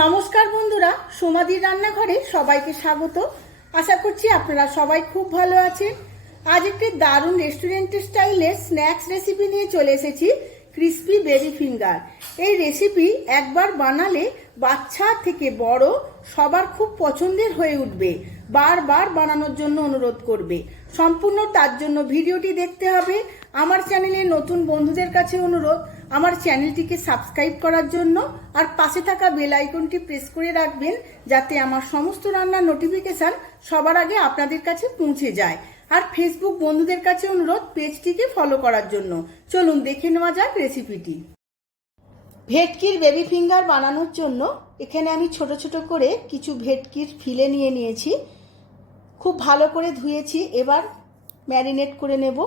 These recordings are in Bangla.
নমস্কার বন্ধুরা, সোমাদির রান্নাঘরে সবাইকে স্বাগত। আশা করছি আপনারা সবাই খুব ভালো আছেন। আজ একটি দারুণ রেস্টুরেন্টের স্টাইলে স্ন্যাক্স রেসিপি নিয়ে চলে এসেছি, ক্রিস্পি বেবি ফিঙ্গার। এই রেসিপি একবার বানালে বাচ্চা থেকে বড় সবার খুব পছন্দের হয়ে উঠবে, বারবার বানানোর জন্য অনুরোধ করবে। সম্পূর্ণ তার জন্য ভিডিওটি দেখতে হবে। আমার চ্যানেলের নতুন বন্ধুদের কাছে অনুরোধ আমার চ্যানেলটিকে সাবস্ক্রাইব করার জন্য, আর পাশে থাকা বেল আইকনটি প্রেস করে রাখবেন যাতে আমার সমস্ত রান্নার নোটিফিকেশন সবার আগে আপনাদের কাছে পৌঁছে যায়। আর ফেসবুক বন্ধুদের কাছে অনুরোধ পেজটিকে ফলো করার জন্য। চলুন দেখে নেওয়া যাক রেসিপিটি। ভেটকির বেবি ফিঙ্গার বানানোর জন্য এখানে আমি ছোট ছোট করে কিছু ভেটকির ফিলে নিয়ে নিয়েছি। খুব ভালো করে ধুয়েছি, এবার ম্যারিনেট করে নেব।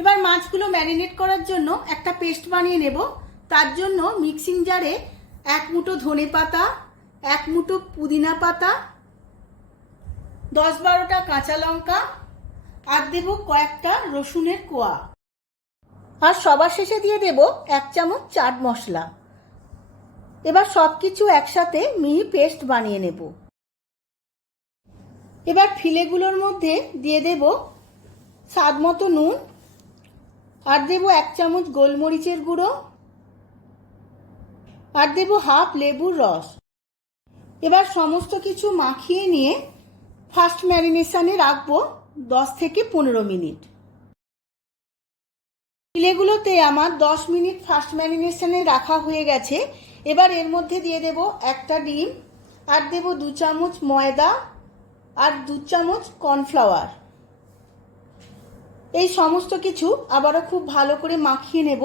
এবার মাছগুলো ম্যারিনেট করার জন্য একটা পেস্ট বানিয়ে নেব। তার জন্য মিক্সিং জারে 1 মুঠো ধনে পাতা, 1 মুঠো পুদিনা পাতা, 10-12টা কাঁচা লঙ্কা আর দেব কয়েকটা রসুনের কোয়া, আর সবার শেষে দিয়ে দেব 1 চামচ চাট মশলা। এবার সবকিছু একসাথে মিহি পেস্ট বানিয়ে নেব। এবার ফিলেগুলোর মধ্যে দিয়ে দেব স্বাদ মতো নুন, আর দেব 1 চামচ গোলমরিচের গুঁড়ো, আর দেব হাফ লেবুর রস। এবার সমস্ত কিছু মাখিয়ে নিয়ে ফার্স্ট ম্যারিনেশনে রাখবো 10 থেকে 15 মিনিট। ফিলেগুলোতে আমার 10 মিনিট ফার্স্ট ম্যারিনেশনে রাখা হয়ে গেছে। এবার এর মধ্যে দিয়ে দেব একটা ডিম, আর দেব 2 চামচ ময়দা আর 2 চামচ কর্নফ্লাওয়ার। এই সমস্ত কিছু আবারও খুব ভালো করে মাখিয়ে নেব।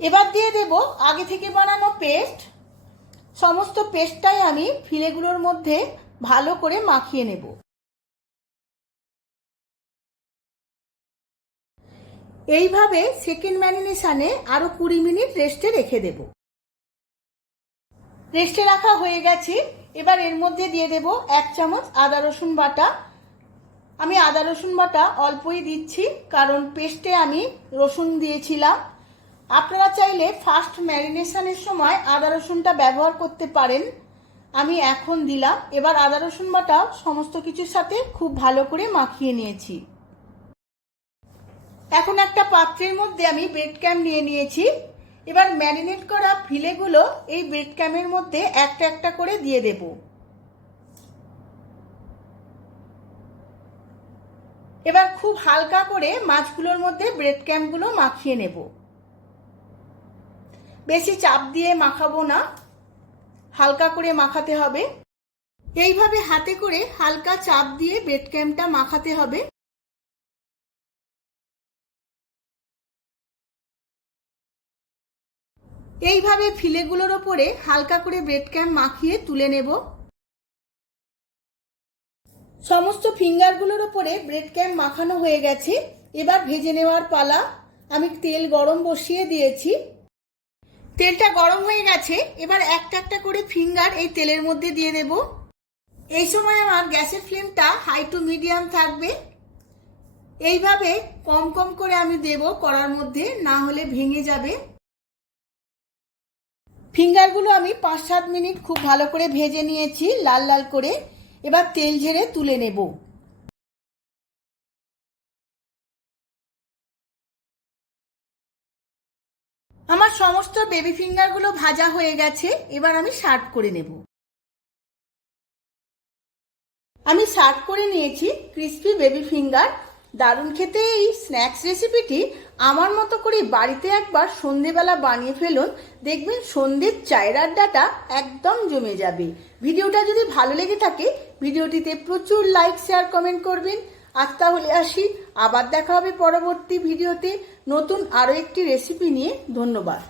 এবার দিয়ে দেব আগে থেকে বানানো পেস্ট। সমস্ত পেস্টটাই আমি ফিলেগুলোর মধ্যে ভালো করে মাখিয়ে নেব। এইভাবে সেকেন্ড ম্যারিনেশনে আরো 20 মিনিট রেস্টে রেখে দেব। রেস্টে রাখা হয়ে গেছে। এবার এর মধ্যে দিয়ে দেব 1 চামচ আদা রসুন বাটা। আমি আদা রসুন বাটা অল্পই দিচ্ছি, কারণ পেস্টে আমি রসুন দিয়েছিলাম। আপনারা চাইলে ফার্স্ট ম্যারিনেশনের সময় আদা রসুনটা ব্যবহার করতে পারেন, আমি এখন দিলাম। এবার আদা রসুন বাটা সমস্ত কিছুর সাথে খুব ভালো করে মাখিয়ে নিয়েছি। এখন একটা পাত্রের মধ্যে আমি ব্রেড ক্যাম্প নিয়ে নিয়েছি। এবার ম্যারিনেট করা ফিলেগুলো এই ব্রেড ক্যাম্পের মধ্যে একটা একটা করে দিয়ে দেব। এবার খুব হালকা করে মাছগুলোর মধ্যে ব্রেড ক্যাম্পগুলো মাখিয়ে নেব। বেশি চাপ দিয়ে মাখাবো না, হালকা করে মাখাতে হবে। এইভাবে হাতে করে হালকা চাপ দিয়ে ব্রেড ক্যাম্পটা মাখাতে হবে। এইভাবে ফিলেগুলোর ওপরে হালকা করে ব্রেড ক্যাম্প মাখিয়ে তুলে নেব। সমস্ত ফিঙ্গারগুলোর ওপরে ব্রেড ক্যাম্প মাখানো হয়ে গেছে। এবার ভেজে নেওয়ার পালা। আমি তেল গরম বসিয়ে দিয়েছি, তেলটা গরম হয়ে গেছে। এবার একটা একটা করে ফিঙ্গার এই তেলের মধ্যে দিয়ে দেব। এই সময় আমার গ্যাসের ফ্লেমটা হাই টু মিডিয়াম থাকবে। এইভাবে কম কম করে আমি দেব কড়ার মধ্যে, না হলে ভেঙে যাবে। ফিঙ্গারগুলো আমি 5-7 মিনিট খুব ভালো করে ভেজে নিয়েছি লাল লাল করে। এবার তেল ঝেড়ে তুলে নেব। আমার সমস্ত বেবি ফিঙ্গারগুলো ভাজা হয়ে গেছে। এবার আমি সার্ভ করে নেব। আমি সার্ভ করে নিয়েছি ক্রিস্পি বেবি ফিঙ্গার। দারুণ খেতে এই স্ন্যাক্স রেসিপিটি আমার মতো করে বাড়িতে একবার সন্ধেবেলা বানিয়ে ফেলুন, দেখবেন সন্ধ্যের চায়ের আড্ডাটা একদম জমে যাবে। ভিডিওটা যদি ভালো লেগে থাকে ভিডিওটিতে প্রচুর লাইক, শেয়ার, কমেন্ট করবেন। আজ তাহলে আসি, আবার দেখা হবে পরবর্তী ভিডিওতে নতুন আরও একটি রেসিপি নিয়ে। ধন্যবাদ।